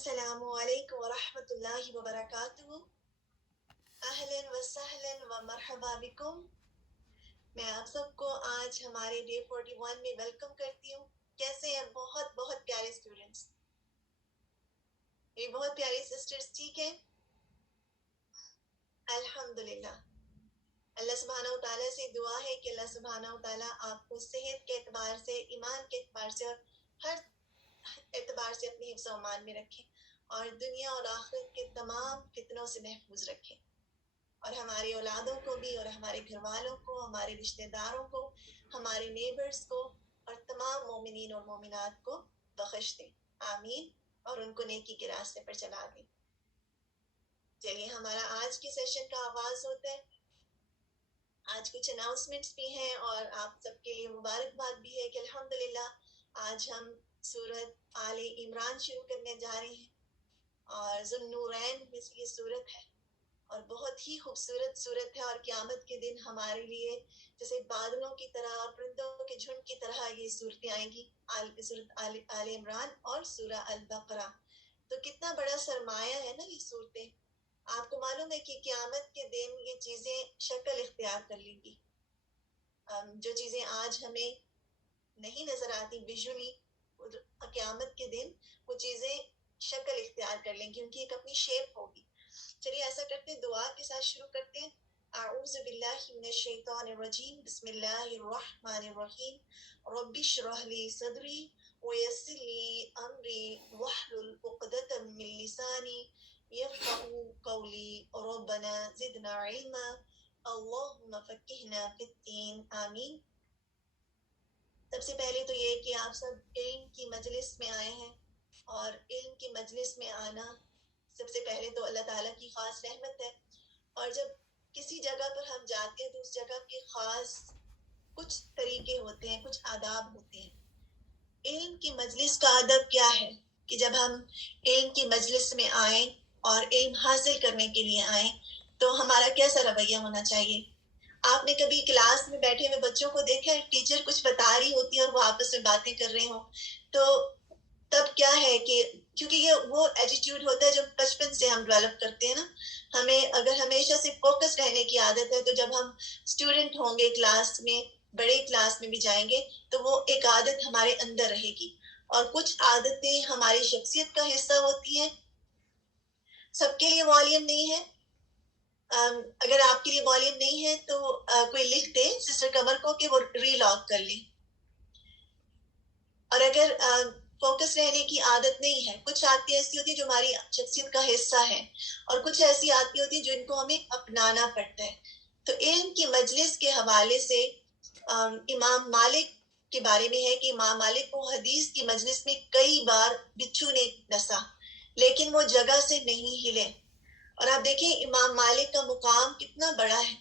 السلام علیکم ورحمۃ اللہ وبرکاتہ. اہلاً و سہلاً و مرحبا بکم. میں آپ سب کو آج ہمارے ڈے 41 میں ویلکم کرتی ہوں. کیسے ہیں بہت بہت پیارے اسٹوڈنٹس، یہ بہت پیاری سسٹرز ٹھیک ہیں؟ الحمدللہ. اللہ سبحانہ و تعالیٰ سے دعا ہے کہ اللہ سبحانہ و تعالیٰ آپ کو صحت کے اعتبار سے، ایمان کے اعتبار سے اور ہر اعتبار سے اپنی حفظ و امان میں رکھے اور دنیا اور آخرت کے تمام فتنوں سے محفوظ رکھے، اور ہماری اولادوں کو بھی اور ہمارے گھر والوں کو، ہمارے رشتہ داروں کو، ہمارے نیبرز کو اور تمام مومنین اور مومنات کو بخش دیں. آمین. اور ان کو نیکی کے راستے پر چلا دیں. چلیے ہمارا آج کے سیشن کا آغاز ہوتا ہے. آج کچھ اناؤنسمنٹس بھی ہیں اور آپ سب کے لیے مبارکباد بھی ہے کہ الحمدللہ آج ہم سورۃ آل عمران شروع کرنے جا رہے ہیں، اور ذوالنورین میں سے یہ سورت ہے اور بہت ہی خوبصورت سورت ہے، اور قیامت کے دن ہمارے لیے جیسے بادلوں کی طرح اور پرندوں کے جھنڈ کی طرح یہ صورتیں آئیں گی، سورت آل عمران اور سورہ البقرہ. تو کتنا بڑا سرمایہ ہے نا یہ صورتیں. آپ کو معلوم ہے کہ قیامت کے دن یہ چیزیں شکل اختیار کر لیں گی. جو چیزیں آج ہمیں نہیں نظر آتی ویژولی، قیامت کے دن وہ چیزیں شکل اختیار کر لیں گی، ان کی ایک اپنی شیپ ہوگی. چلیے ایسا کرتے ہیں، دعا کے ساتھ شروع کرتے ہیں. اعوذ باللہ من الشیطان الرجیم، بسم اللہ الرحمن الرحیم. رب اشرح لی صدری ویسر لی امری واحلل عقدۃ من لسانی یفقهوا قولی. ربنا زدنا علما اللہم فقہنا فی الدین. آمین. سب سے پہلے تو یہ کہ آپ سب علم کی مجلس میں آئے ہیں، اور علم کی مجلس میں آنا سب سے پہلے تو اللہ تعالیٰ کی خاص رحمت ہے. اور جب کسی جگہ پر ہم جاتے ہیں تو اس جگہ کے خاص کچھ طریقے ہوتے ہیں، کچھ آداب ہوتے ہیں. علم کی مجلس کا ادب کیا ہے کہ جب ہم علم کی مجلس میں آئیں اور علم حاصل کرنے کے لیے آئیں تو ہمارا کیسا رویہ ہونا چاہیے. آپ نے کبھی کلاس میں بیٹھے ہوئے بچوں کو دیکھا ہے، ٹیچر کچھ بتا رہی ہوتی ہے اور وہ آپس میں باتیں کر رہے ہوں، تو تب کیا ہے کہ کیونکہ یہ وہ ایٹیٹیوڈ ہوتا ہے جو بچپن سے ہم ڈیولپ کرتے ہیں نا. ہمیں اگر ہمیشہ سے فوکس رہنے کی عادت ہے تو جب ہم اسٹوڈنٹ ہوں گے کلاس میں، بڑے کلاس میں بھی جائیں گے تو وہ ایک عادت ہمارے اندر رہے گی. اور کچھ عادتیں ہماری شخصیت کا حصہ ہوتی ہیں. سب کے لیے والیوم نہیں ہے. اگر آپ کے لیے والیوم نہیں ہے تو کوئی لکھ دے سسٹر کمر کو کہ وہ ری لاک کر لیں. اور اگر فوکس رہنے کی عادت نہیں ہے، کچھ عادتیں ایسی ہوتی ہیں جو ہماری شخصیت کا حصہ ہے، اور کچھ ایسی عادتیں ہوتی ہیں جن کو ہمیں اپنانا پڑتا ہے. تو علم کی مجلس کے حوالے سے امام مالک کے بارے میں ہے کہ امام مالک کو حدیث کی مجلس میں کئی بار بچھو نے ڈسا لیکن وہ جگہ سے نہیں ہلے. اور آپ دیکھیں امام مالک کا مقام کتنا بڑا ہے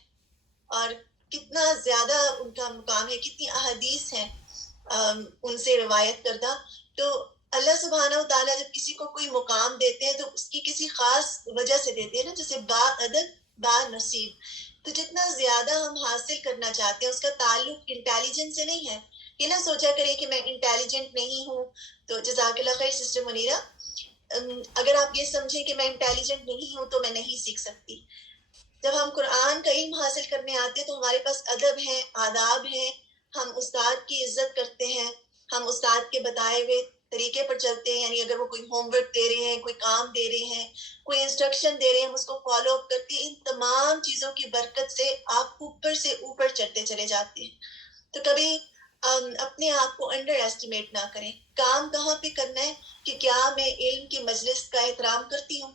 اور کتنا زیادہ ان کا مقام ہے، کتنی احادیث ہیں ان سے روایت کردہ. تو اللہ سبحانہ و تعالیٰ جب کسی کو کوئی مقام دیتے ہیں تو اس کی کسی خاص وجہ سے دیتے ہیں نا، جیسے با ادب با نصیب. تو جتنا زیادہ ہم حاصل کرنا چاہتے ہیں اس کا تعلق انٹیلیجنس سے نہیں ہے. یہ نہ سوچا کریں کہ میں انٹیلیجنٹ نہیں ہوں. تو جزاک اللہ خیر سسٹر منیرہ، اگر آپ یہ سمجھیں کہ میں انٹیلیجنٹ نہیں ہوں تو میں نہیں سیکھ سکتی. جب ہم قرآن کا علم حاصل کرنے آتے ہیں تو ہمارے پاس ادب ہے، آداب ہے، ہم استاد کی عزت کرتے ہیں، ہم استاد کے بتائے ہوئے طریقے پر چلتے ہیں. یعنی اگر وہ کوئی ہوم ورک دے رہے ہیں، کوئی کام دے رہے ہیں، کوئی انسٹرکشن دے رہے ہیں، ہم اس کو فالو اپ کرتے ہیں. ان تمام چیزوں کی برکت سے آپ اوپر سے اوپر چڑھتے چلے جاتے ہیں. تو کبھی اپنے آپ کو انڈر ایسٹیمیٹ نہ کریں. کام کہاں پہ کرنا ہے کہ کیا میں علم کی مجلس کا احترام کرتی ہوں.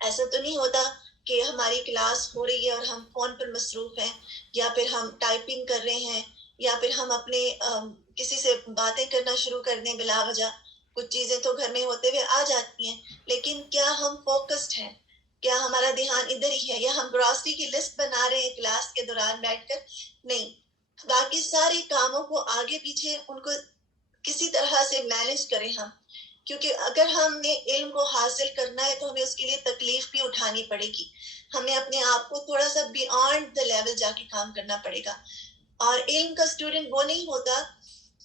ایسا تو نہیں ہوتا کہ ہماری کلاس ہو رہی ہے اور ہم فون پر مصروف ہیں، یا پھر ہم ٹائپنگ کر رہے ہیں، یا پھر ہم اپنے کسی سے باتیں کرنا شروع کر دیں بلا وجہ. کچھ چیزیں تو گھر میں ہوتے ہوئے آ جاتی ہیں، لیکن کیا ہم فوکسڈ ہیں؟ کیا ہمارا دھیان ادھر ہی ہے؟ یا ہم گراسری کی لسٹ بنا رہے ہیں کلاس کے دوران بیٹھ کر؟ نہیں، باقی سارے کاموں کو آگے پیچھے ان کو کسی طرح سے مینج کریں ہم. کیونکہ اگر ہم نے علم کو حاصل کرنا ہے تو ہمیں اس کے لیے تکلیف بھی اٹھانی پڑے گی. ہمیں اپنے آپ کو تھوڑا سا بیانڈ دا لیول جا کے کام کرنا پڑے گا. اور علم کا اسٹوڈنٹ وہ نہیں ہوتا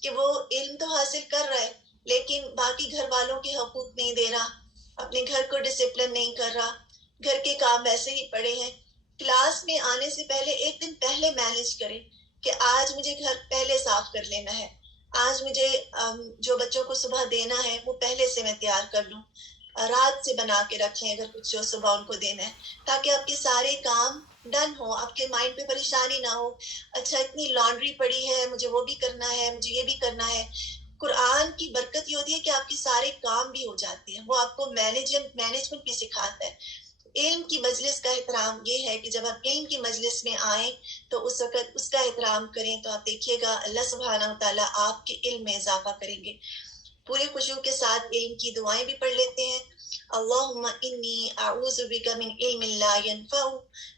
کہ وہ علم تو حاصل کر رہا ہے لیکن باقی گھر والوں کے حقوق نہیں دے رہا، اپنے گھر کو ڈسپلن نہیں کر رہا، گھر کے کام ویسے ہی پڑے ہیں. کلاس میں آنے سے پہلے ایک دن پہلے مینیج کریں کہ آج مجھے گھر پہلے صاف کر لینا ہے، آج مجھے جو بچوں کو صبح دینا ہے وہ پہلے سے میں تیار کر لوں، رات سے بنا کے رکھیں اگر کچھ جو صبح ان کو دینا ہے، تاکہ آپ کے سارے کام ڈن ہو، آپ کے مائنڈ پہ پریشانی نہ ہو. اچھا اتنی لانڈری پڑی ہے، مجھے وہ بھی کرنا ہے، مجھے یہ بھی کرنا ہے. قرآن کی برکت یہ ہوتی ہے کہ آپ کے سارے کام بھی ہو جاتے ہیں، وہ آپ کو مینجمنٹ بھی سکھاتا ہے. علم کی مجلس کا احترام یہ ہے کہ جب آپ علم کی مجلس میں آئیں تو اس وقت اس کا احترام کریں، تو آپ دیکھیے گا اللہ سبحانہ وتعالیٰ آپ کے علم میں اضافہ کریں گے. پورے خشوع کے ساتھ علم کی دعائیں بھی پڑھ لیتے ہیں. اللہم انی اعوذ بک من علم لا ينفع،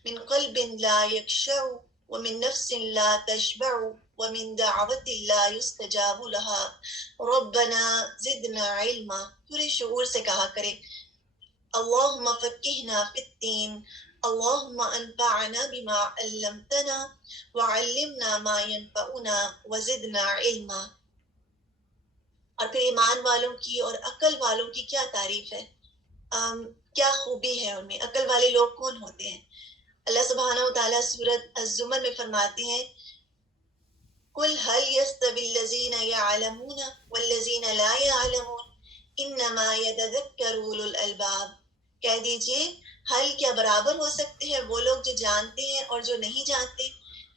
من قلب لا یخشع، ومن نفس لا تشبع، ومن دعوت لا يستجاب لها، ربنا زدنا علما. پورے شعور سے کہا کریں اللہم فقہنا فی الدین، اللہم انفعنا بما علمتنا وعلمنا ما ينفعنا وزدنا علما. اور پھر ایمان والوں کی اور عقل والوں کی کیا تعریف ہے، کیا خوبی ہے ان میں. عقل والے لوگ کون ہوتے ہیں؟ اللہ سبحانہ وتعالیٰ سورۃ الزمر میں فرماتے ہیں قل هل يستوي الذين يعلمون والذين لا يعلمون انما يتذكر اولو الالباب. کہہ دیجئے حل کیا برابر ہو سکتے ہیں وہ لوگ جو جانتے ہیں اور جو نہیں جانتے،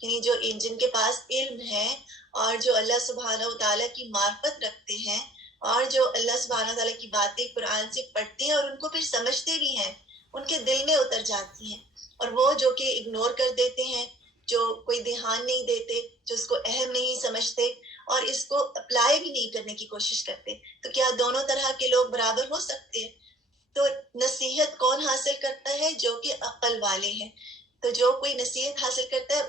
یعنی جو جن کے پاس علم ہے اور جو اللہ سبحانہ وتعالیٰ کی معرفت رکھتے ہیں اور جو اللہ سبحانہ وتعالیٰ کی باتیں قرآن سے پڑھتے ہیں اور ان کو پھر سمجھتے بھی ہیں، ان کے دل میں اتر جاتی ہیں. اور وہ جو کہ اگنور کر دیتے ہیں، جو کوئی دھیان نہیں دیتے، جو اس کو اہم نہیں سمجھتے اور اس کو اپلائی بھی نہیں کرنے کی کوشش کرتے، تو کیا دونوں طرح کے لوگ برابر ہو سکتے ہیں؟ تو نصیحت کون حاصل کرتا ہے؟ جو کہ عقل والے ہیں. تو جو کوئی نصیحت حاصل کرتا ہے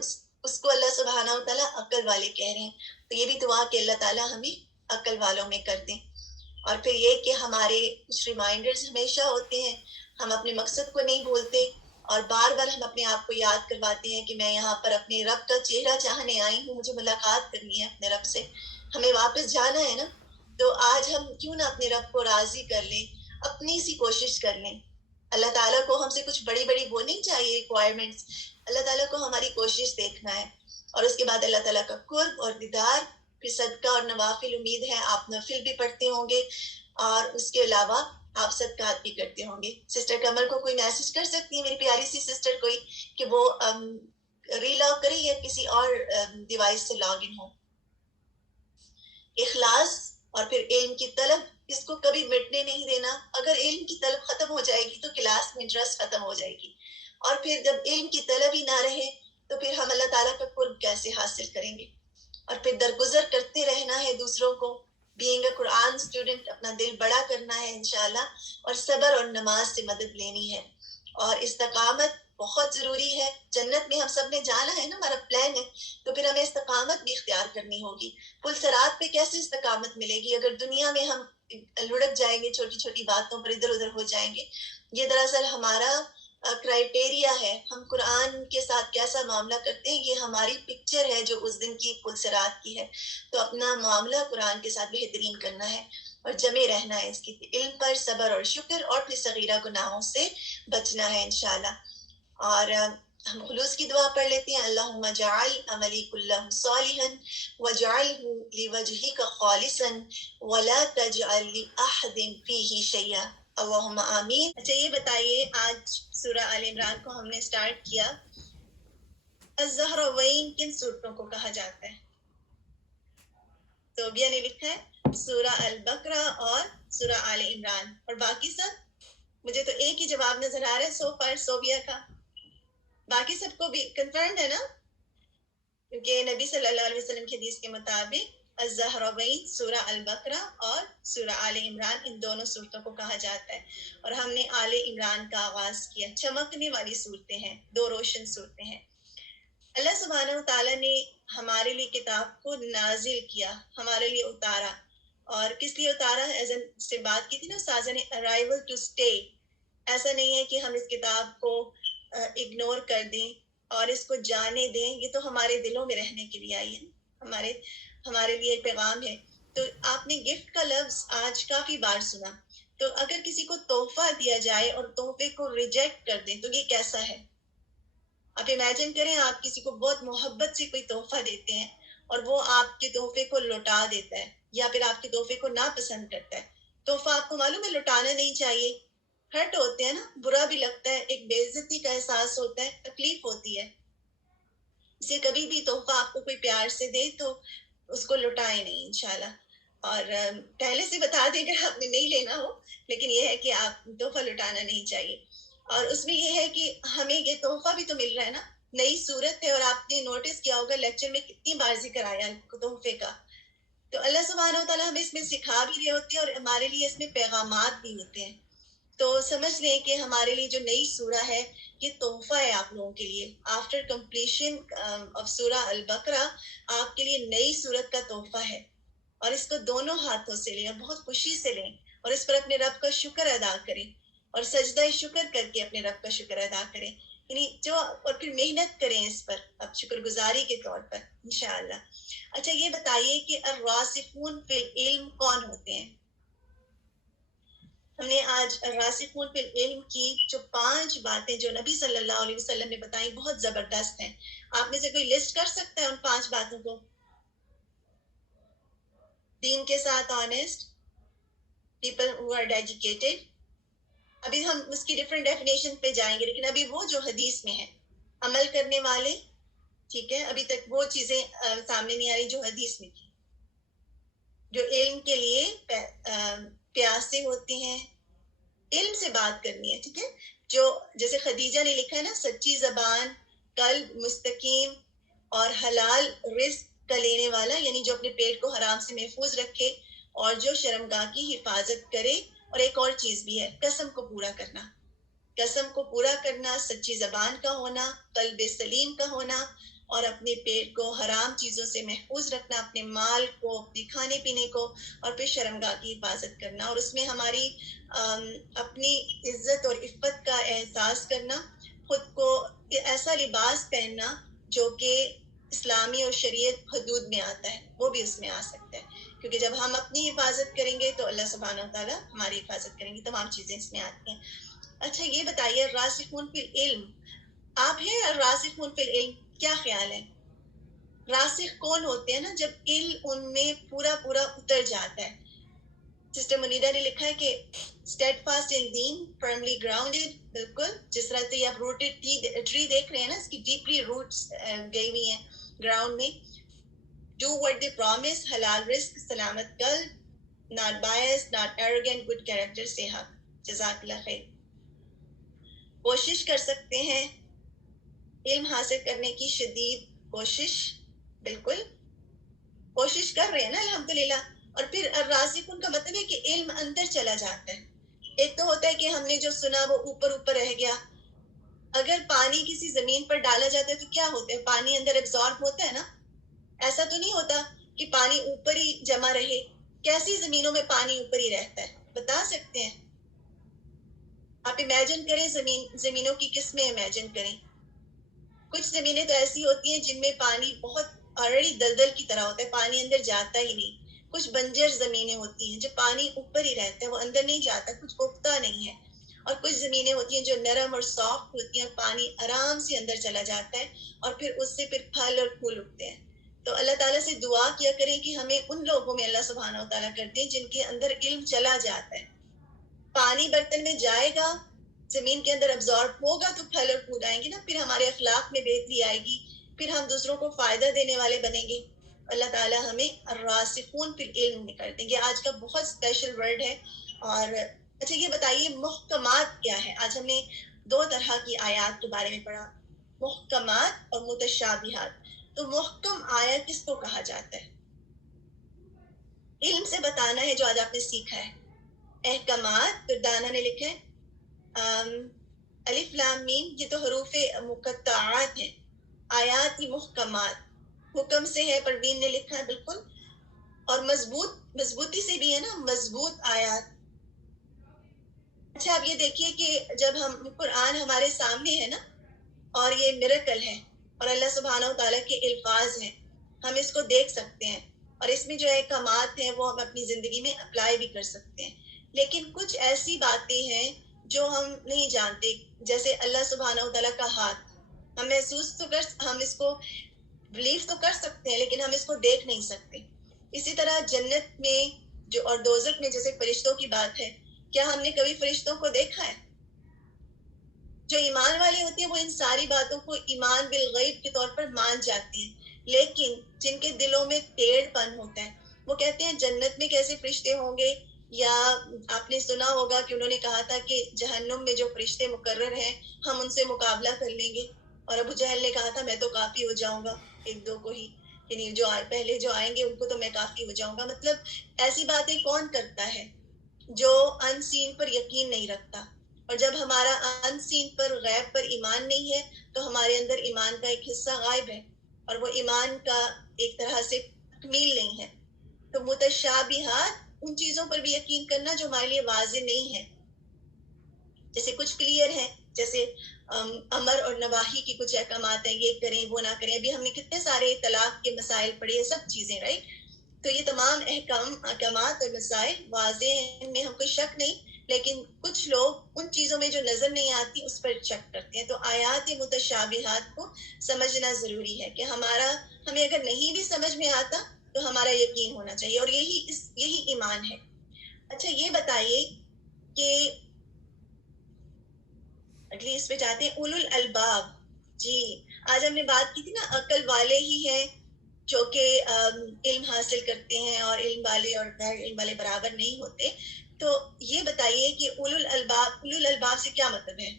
اس کو اللہ سبحانہ وتعالیٰ عقل والے کہہ رہے ہیں. تو یہ بھی دعا کہ اللہ تعالیٰ ہمیں عقل والوں میں کر دیں. اور پھر یہ کہ ہمارے کچھ ریمائنڈرز ہمیشہ ہوتے ہیں، ہم اپنے مقصد کو نہیں بھولتے اور بار بار ہم اپنے آپ کو یاد کرواتے ہیں کہ میں یہاں پر اپنے رب کا چہرہ چاہنے آئی ہوں، مجھے ملاقات کرنی ہے اپنے رب سے، ہمیں واپس جانا ہے نا. تو آج ہم کیوں نہ اپنے رب کو راضی کر لیں، اپنی سی کوشش کر لیں. اللہ تعالیٰ کو ہم سے کچھ بڑی بڑی وہ نہیں چاہیے ریکوائرمنٹس، اللہ تعالیٰ کو ہماری کوشش دیکھنا ہے. اور اس کے بعد اللہ تعالیٰ کا قرب اور دیدار، پھر صدقہ اور نوافل. امید ہے آپ نفل بھی پڑھتے ہوں گے اور اس کے علاوہ آپ صدقات بھی کرتے ہوں گے. سسٹر کمر کو کوئی میسج کر سکتی ہے میری پیاری سی سسٹر کوئی کہ وہ ری لاگ کرے یا کسی اور ڈیوائس سے لاگ ان ہو. اخلاص اور پھر علم کی طلب، اس کو کبھی مٹنے نہیں دینا. اگر علم کی طلب ختم ہو جائے گی تو کلاس میں انٹرسٹ ختم ہو جائے گی، اور پھر جب علم کی طلب ہی نہ رہے تو پھر ہم اللہ تعالیٰ کا قرب کیسے حاصل کریں گے؟ اور پھر درگزر کرتے رہنا ہے دوسروں کو. بینگ اے قرآن اسٹوڈنٹ، اپنا دل بڑا کرنا ہے انشاءاللہ، اور صبر اور نماز سے مدد لینی ہے. اور استقامت بہت ضروری ہے. جنت میں ہم سب نے جانا ہے نا، ہمارا پلان ہے، تو پھر ہمیں استقامت بھی اختیار کرنی ہوگی. پل صراط پہ کیسے استقامت ملے گی اگر دنیا میں ہم لڑک جائیں گے، چھوٹی چھوٹی باتوں پر ادھر ادھر ہو جائیں گے. یہ دراصل ہمارا کرائٹیریا ہے، ہم قرآن کے ساتھ کیسا معاملہ کرتے ہیں یہ ہماری پکچر ہے جو اس دن کی پل صراط کی ہے. تو اپنا معاملہ قرآن کے ساتھ بہترین کرنا ہے اور جمے رہنا ہے اس کی علم پر، صبر اور شکر، اور پھر صغیرہ گناہوں سے بچنا ہے انشاءاللہ. اور ہم خلوص کی دعا پڑھ لیتے ہیں. اللہم جعل عملی کلہ صالحا وجعلہ لوجہک خالصا ولا تجعل لأحد فیہ شیئا، اللہم آمین. اچھا یہ بتائیے، آج سورہ آل عمران کو ہم نے سٹارٹ کیا، الزہراوین کن صورتوں کو کہا جاتا ہے؟ توبیہ نے لکھا ہے سورہ البقرہ اور سورہ آل عمران، اور باقی سب مجھے تو ایک ہی جواب نظر آ رہا ہے سو فار صوبیہ کا. باقی سب کو بھی کنفرمڈ ہے نا؟ کیونکہ نبی صلی اللہ علیہ وسلم کی حدیث کے مطابق الزہراوین سورہ البقرہ اور سورہ آل عمران، ان دونوں صورتوں کو کہا جاتا ہے. اور ہم نے آل عمران کا آغاز کیا. چمکنے والی صورتیں ہیں، دو روشن صورتیں ہیں. اللہ سبحانہ وتعالیٰ نے ہمارے لیے کتاب کو نازل کیا، ہمارے لیے اتارا. اور کس لیے اتارا؟ ایزن سے بات کی تھی نا استاذہ نے، ارائیول ٹو اسٹے. ایسا نہیں ہے کہ ہم اس کتاب کو اگنور کر دیں اور اس کو جانے دیں، یہ تو ہمارے دلوں میں رہنے کے لیے آئی ہے. ہمارے لیے ایک پیغام ہے. تو آپ نے گفٹ کا لفظ آج کافی بار سنا. تو اگر کسی کو تحفہ دیا جائے اور تحفے کو ریجیکٹ کر دیں تو یہ کیسا ہے؟ آپ امیجن کریں آپ کسی کو بہت محبت سے کوئی تحفہ دیتے ہیں اور وہ آپ کے تحفے کو لوٹا دیتا ہے یا پھر آپ کے تحفے کو ناپسند کرتا ہے. تحفہ آپ کو معلوم ہے لوٹانا نہیں چاہیے. ہرٹ ہوتے ہیں نا, برا بھی لگتا ہے, ایک بے عزتی کا احساس ہوتا ہے, تکلیف ہوتی ہے. اسے کبھی بھی تحفہ آپ کو کوئی پیار سے دے تو اس کو لوٹائے نہیں انشاءاللہ. اور پہلے سے بتا دیں اگر آپ نے نہیں لینا ہو, لیکن یہ ہے کہ آپ تحفہ لوٹانا نہیں چاہیے. اور اس میں یہ ہے کہ ہمیں یہ تحفہ بھی تو مل رہا ہے نا, نئی صورت ہے. اور آپ نے نوٹس کیا ہوگا لیکچر میں کتنی بار ذکر آیا تحفے کا. تو اللہ سبحانہ و تعالیٰ ہمیں اس میں سکھا بھی رہے ہوتے ہیں اور ہمارے لیے اس میں پیغامات بھی ہوتے ہیں. تو سمجھ لیں کہ ہمارے لیے جو نئی سورہ ہے یہ تحفہ ہے آپ لوگوں کے لیے. آفٹر کمپلیشن آف سورہ البقرہ آپ کے لیے نئی سورت کا تحفہ ہے, اور اس کو دونوں ہاتھوں سے لیں اور بہت خوشی سے لیں اور اس پر اپنے رب کا شکر ادا کریں اور سجدہ شکر کر کے اپنے رب کا شکر ادا کریں. یعنی جو اور پھر محنت کریں اس پر اب شکر گزاری کے طور پر انشاءاللہ. اچھا یہ بتائیے کہ الراسخون فی العلم کون ہوتے ہیں؟ ہم نے آج الراسخون فی العلم کی جو 5 باتیں جو نبی صلی اللہ علیہ وسلم نے بتائیں بہت زبردست ہیں. آپ میں سے کوئی لسٹ کر سکتا ہے ان 5 باتوں کو؟ دین کے ساتھ honest, people who are educated. ابھی ہم اس کی ڈفرینٹ ڈیفینیشن پہ جائیں گے, لیکن ابھی وہ جو حدیث میں ہے, عمل کرنے والے, ٹھیک ہے, ابھی تک وہ چیزیں سامنے نہیں آ رہی جو حدیث میں تھی, جو علم کے لیے پیاسے ہوتے ہیں, علم سے بات کرنی ہے, ٹھیک ہے, جو جیسے خدیجہ نے لکھا ہے نا, سچی زبان, قلب مستقیم اور حلال رزق کا لینے والا, یعنی جو اپنے پیٹ کو حرام سے محفوظ رکھے اور جو شرمگاہ کی حفاظت کرے. اور ایک اور چیز بھی ہے, قسم کو پورا کرنا. قسم کو پورا کرنا, سچی زبان کا ہونا, قلب سلیم کا ہونا, اور اپنے پیٹ کو حرام چیزوں سے محفوظ رکھنا, اپنے مال کو, اپنے کھانے پینے کو, اور پھر شرمگاہ کی حفاظت کرنا. اور اس میں ہماری اپنی عزت اور عفت کا احساس کرنا, خود کو ایسا لباس پہننا جو کہ اسلامی اور شریعت حدود میں آتا ہے, وہ بھی اس میں آ سکتا ہے, کیونکہ جب ہم اپنی حفاظت کریں گے تو اللہ سبحانہ و تعالیٰ ہماری حفاظت کریں گے. تمام چیزیں اس میں آتی ہیں. اچھا یہ بتائیے راسخون فی العلم, آپ ہیں راسخون فی العلم, کیا خیال ہے؟ راسخ کون ہوتے ہیں نا جب علم ان میں پورا پورا اتر جاتا ہے. سسٹر منیرا نے لکھا ہے کہ steadfast in then, firmly grounded, بالکل جس طرح سے آپ روٹڈ ٹری دیکھ رہے ہیں نا, اس کی ڈیپلی روٹس گئی ہوئی ہیں گراؤنڈ میں. do what they promise, حلال رزق, سلامت قلب, not biased, not arrogant, good character, صحت. جزاک اللہ خیر. کوشش کر سکتے ہیں, علم حاصل کرنے کی شدید کوشش, بالکل کوشش کر رہے ہیں نا الحمدللہ. اور پھر الراسخون کا مطلب ہے کہ علم اندر چلا جاتا ہے. ایک تو ہوتا ہے کہ ہم نے جو سنا وہ اوپر اوپر رہ گیا. اگر پانی کسی زمین پر ڈالا جاتا ہے تو کیا ہوتا ہے, پانی اندر ایبزارب ہوتا ہے نا. ایسا تو نہیں ہوتا کہ پانی اوپر ہی جمع رہے. کیسی زمینوں میں پانی اوپر ہی رہتا ہے, بتا سکتے ہیں؟ آپ امیجن کریں, زمینوں کی قسمیں امیجن کریں. کچھ زمینیں تو ایسی ہوتی ہیں جن میں پانی بہت آلریڈی دلدل کی طرح ہوتا ہے, پانی اندر جاتا ہی نہیں. کچھ بنجر زمینیں ہوتی ہیں جو پانی اوپر ہی رہتا ہے, وہ اندر نہیں جاتا, کچھ اگتا نہیں ہے. اور کچھ زمینیں ہوتی ہیں جو نرم اور سافٹ ہوتی ہیں, پانی آرام سے اندر چلا جاتا ہے اور پھر اس سے پھر پھل اور پھول اگتے ہیں. تو اللہ تعالیٰ سے دعا کیا کریں کہ ہمیں ان لوگوں میں اللہ سبحانہ و تعالیٰ کر دیں جن کے اندر علم چلا جاتا ہے. پانی برتن میں جائے گا, زمین کے اندر ابزارب ہوگا تو پھل اور پھول آئیں گے نا, پھر ہمارے اخلاق میں بہتری آئے گی, پھر ہم دوسروں کو فائدہ دینے والے بنیں گے. اللہ تعالیٰ ہمیں الراسخون فی العلم میں کر دیں گے. آج کا بہت اسپیشل ورڈ ہے. اور اچھا یہ بتائیے محکمات کیا ہے؟ آج ہم نے 2 طرح کی آیات کے بارے میں پڑھا, محکمات اور متشابہات. تو محکم آیت کس کو کہا جاتا ہے؟ علم سے بتانا ہے جو آج آپ نے سیکھا ہے. احکامات, تو دانا نے لکھا ہے الف لام میم, یہ تو حروف مقطعات ہیں. آیات ہی محکمات, حکم سے ہے, پروین نے لکھا ہے بالکل. اور مضبوطی سے بھی ہے نا, مضبوط آیات. اچھا آپ یہ دیکھیے کہ جب ہم قرآن ہمارے سامنے ہے نا, اور یہ میریکل ہے اور اللہ سبحانہ و تعالیٰ کے الفاظ ہیں, ہم اس کو دیکھ سکتے ہیں. اور اس میں جو احکامات ہیں وہ ہم اپنی زندگی میں اپلائی بھی کر سکتے ہیں. لیکن کچھ ایسی باتیں ہیں جو ہم نہیں جانتے، جیسے اللہ سبحانہ و تعالیٰ کا ہاتھ. ہم محسوس تو ہم اس کو بلیو تو کر سکتے ہیں، لیکن ہم اس کو دیکھ نہیں سکتے. اسی طرح جنت میں جو اور دوزخ میں جیسے فرشتوں کی بات ہے، کیا ہم نے کبھی فرشتوں کو دیکھا ہے؟ جو ایمان والے ہوتے ہیں وہ ان ساری باتوں کو ایمان بالغیب کے طور پر مان جاتے ہیں. لیکن جن کے دلوں میں ٹیڑھ پن ہوتا ہے، وہ کہتے ہیں جنت میں کیسے فرشتے ہوں گے، یا آپ نے سنا ہوگا کہ انہوں نے کہا تھا کہ جہنم میں جو فرشتے مقرر ہیں ہم ان سے مقابلہ کر لیں گے، اور ابو جہل نے کہا تھا میں تو کافی ہو جاؤں گا ایک دو کو ہی، یعنی جو پہلے جو آئیں گے ان کو تو میں کافی ہو جاؤں گا. مطلب ایسی باتیں کون کرتا ہے جو ان سین پر یقین نہیں رکھتا؟ اور جب ہمارا ان سین پر غیب پر ایمان نہیں ہے تو ہمارے اندر ایمان کا ایک حصہ غائب ہے، اور وہ ایمان کا ایک طرح سے تکمیل نہیں ہے. تو متشابہات ان چیزوں پر بھی یقین کرنا جو ہمارے لیے واضح نہیں ہے، جیسے کچھ کلیئر ہیں، جیسے امر اور نواحی کی کچھ احکامات ہیں، یہ کریں وہ نہ کریں. ابھی ہم نے کتنے سارے طلاق کے مسائل پڑھے، یہ سب چیزیں رائٹ. تو یہ تمام احکامات اور مسائل واضح ہیں، ان میں ہم کوئی شک نہیں، لیکن کچھ لوگ ان چیزوں میں جو نظر نہیں آتی اس پر شک کرتے ہیں. تو آیات متشابہات کو سمجھنا ضروری ہے کہ ہمیں اگر نہیں بھی سمجھ میں آتا تو ہمارا یقین ہونا چاہیے، اور یہی ایمان ہے. اچھا یہ بتائیے کہ اگلی اس پہ جاتے ہیں، اولو الالباب. جی آج ہم نے بات کی تھی نا، عقل والے ہی ہیں جو کہ علم حاصل کرتے ہیں، اور علم والے اور غیر علم والے برابر نہیں ہوتے. تو یہ بتائیے کہ اولو الالباب سے کیا مطلب ہے؟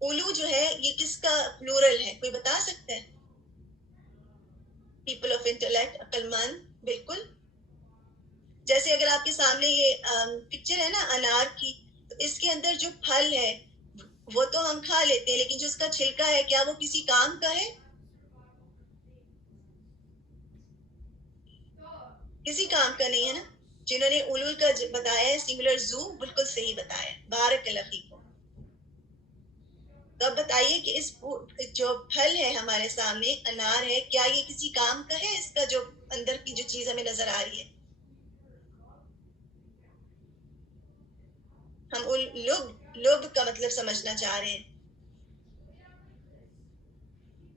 اولو جو ہے یہ کس کا پلورل ہے، کوئی بتا سکتا ہے؟ پیپل آف انٹلیکٹ، عقل مند. بالکل. جیسے اگر آپ کے سامنے یہ پکچر ہے نا انار کی، تو اس کے اندر جو پھل ہے وہ تو ہم کھا لیتے ہیں، لیکن جو اس کا چھلکا ہے کیا وہ کسی کام کا ہے؟ کسی کام کا نہیں ہے نا. جنہوں نے اولول کا بتایا ہے سنگولر زو، بالکل صحیح بتایا. بارک اللہ فیکم. تو اب بتائیے کہ اس جو پھل ہے ہمارے سامنے انار ہے، کیا یہ کسی کام کا ہے؟ اس کا جو اندر کی جو چیز ہمیں نظر آ رہی ہے، ہم لب کا مطلب سمجھنا چاہ رہے ہیں.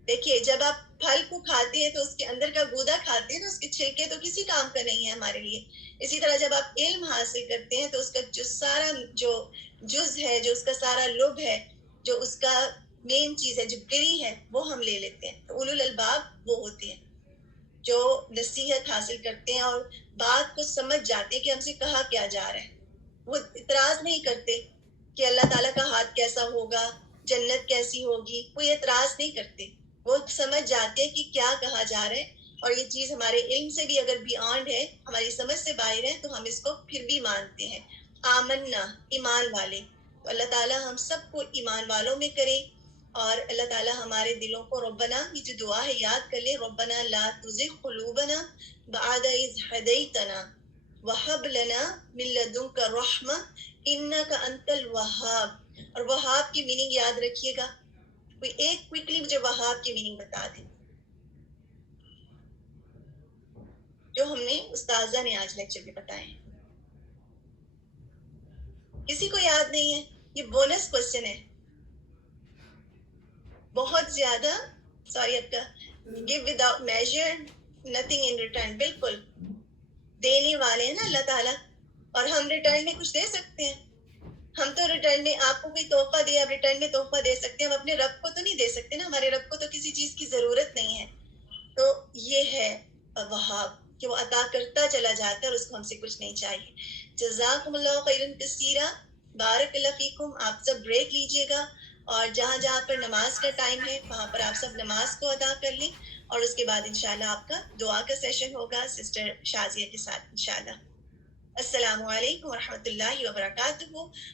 دیکھیے جب آپ پھل کو کھاتے ہیں تو اس کے اندر کا گودا کھاتے ہیں تو اس کے چھلکے تو کسی کام کا نہیں ہے ہمارے لیے. اسی طرح جب آپ علم حاصل کرتے ہیں تو اس کا جو سارا جو جز ہے، جو اس کا سارا لب ہے، جو اس کا مین چیز ہے، جو گری ہے، وہ ہم لے لیتے ہیں. تو اولو الالباب وہ ہوتے ہیں جو نصیحت حاصل کرتے ہیں اور بات کو سمجھ جاتے ہیں کہ ہم سے کہا کیا جا رہا ہے. وہ اعتراض نہیں کرتے کہ اللہ تعالیٰ کا ہاتھ کیسا ہوگا، جنت کیسی ہوگی، وہ اعتراض نہیں کرتے. وہ سمجھ جاتے ہیں کہ کیا کہا جا رہا ہے، اور یہ چیز ہمارے علم سے بھی اگر بیانڈ ہے، ہماری سمجھ سے باہر ہے، تو ہم اس کو پھر بھی مانتے ہیں. آمنا، ایمان والے. تو اللہ تعالیٰ ہم سب کو ایمان والوں میں کرے، اور اللہ تعالیٰ ہمارے دلوں کو، ربنا یہ جو دعا ہے یاد کر لیں، ربنا لا تزغ قلوبنا بعد اذ ہدیتنا وہب لنا من لدنک رحمہ انک انت الوہاب. اور وہاب کی میننگ یاد رکھیے گا. کوئی ایک کوئکلی مجھے وہاب کی میننگ بتا دیں جو ہم نے استاذہ نے آج لیکچر میں بتائے. کسی کو یاد نہیں ہے؟ یہ بونس کوسچن ہے. بہت زیادہ سوری آپ کا give without measure nothing in return. بالکل دینے والے ہیں نا اللہ تعالیٰ، اور ہم ریٹرن میں کچھ دے سکتے ہیں. ہم تو ریٹرن میں آپ کو کوئی تحفہ دے، آپ ریٹرن میں تحفہ دے سکتے ہیں، ہم اپنے رب کو تو نہیں دے سکتے نا. ہمارے رب کو تو کسی چیز کی ضرورت نہیں ہے. تو یہ ہے وہاب کہ وہ عطا کرتا چلا جاتا ہے اور اس کو ہم سے کچھ نہیں چاہیے. جزاکم اللہ خیرا کثیرا. بارک اللہ فیکم. آپ سب بریک لیجئے گا، اور جہاں جہاں پر نماز کا ٹائم ہے وہاں پر آپ سب نماز کو ادا کر لیں، اور اس کے بعد انشاءاللہ آپ کا دعا کا سیشن ہوگا سسٹر شازیہ کے ساتھ انشاءاللہ. السلام علیکم ورحمۃ اللہ وبرکاتہ.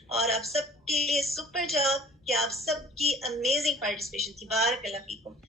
اور آپ سب کے لیے سپر جاب کہ آپ سب کی امیزنگ پارٹیسپیشن تھی. بارک اللہ فیکم.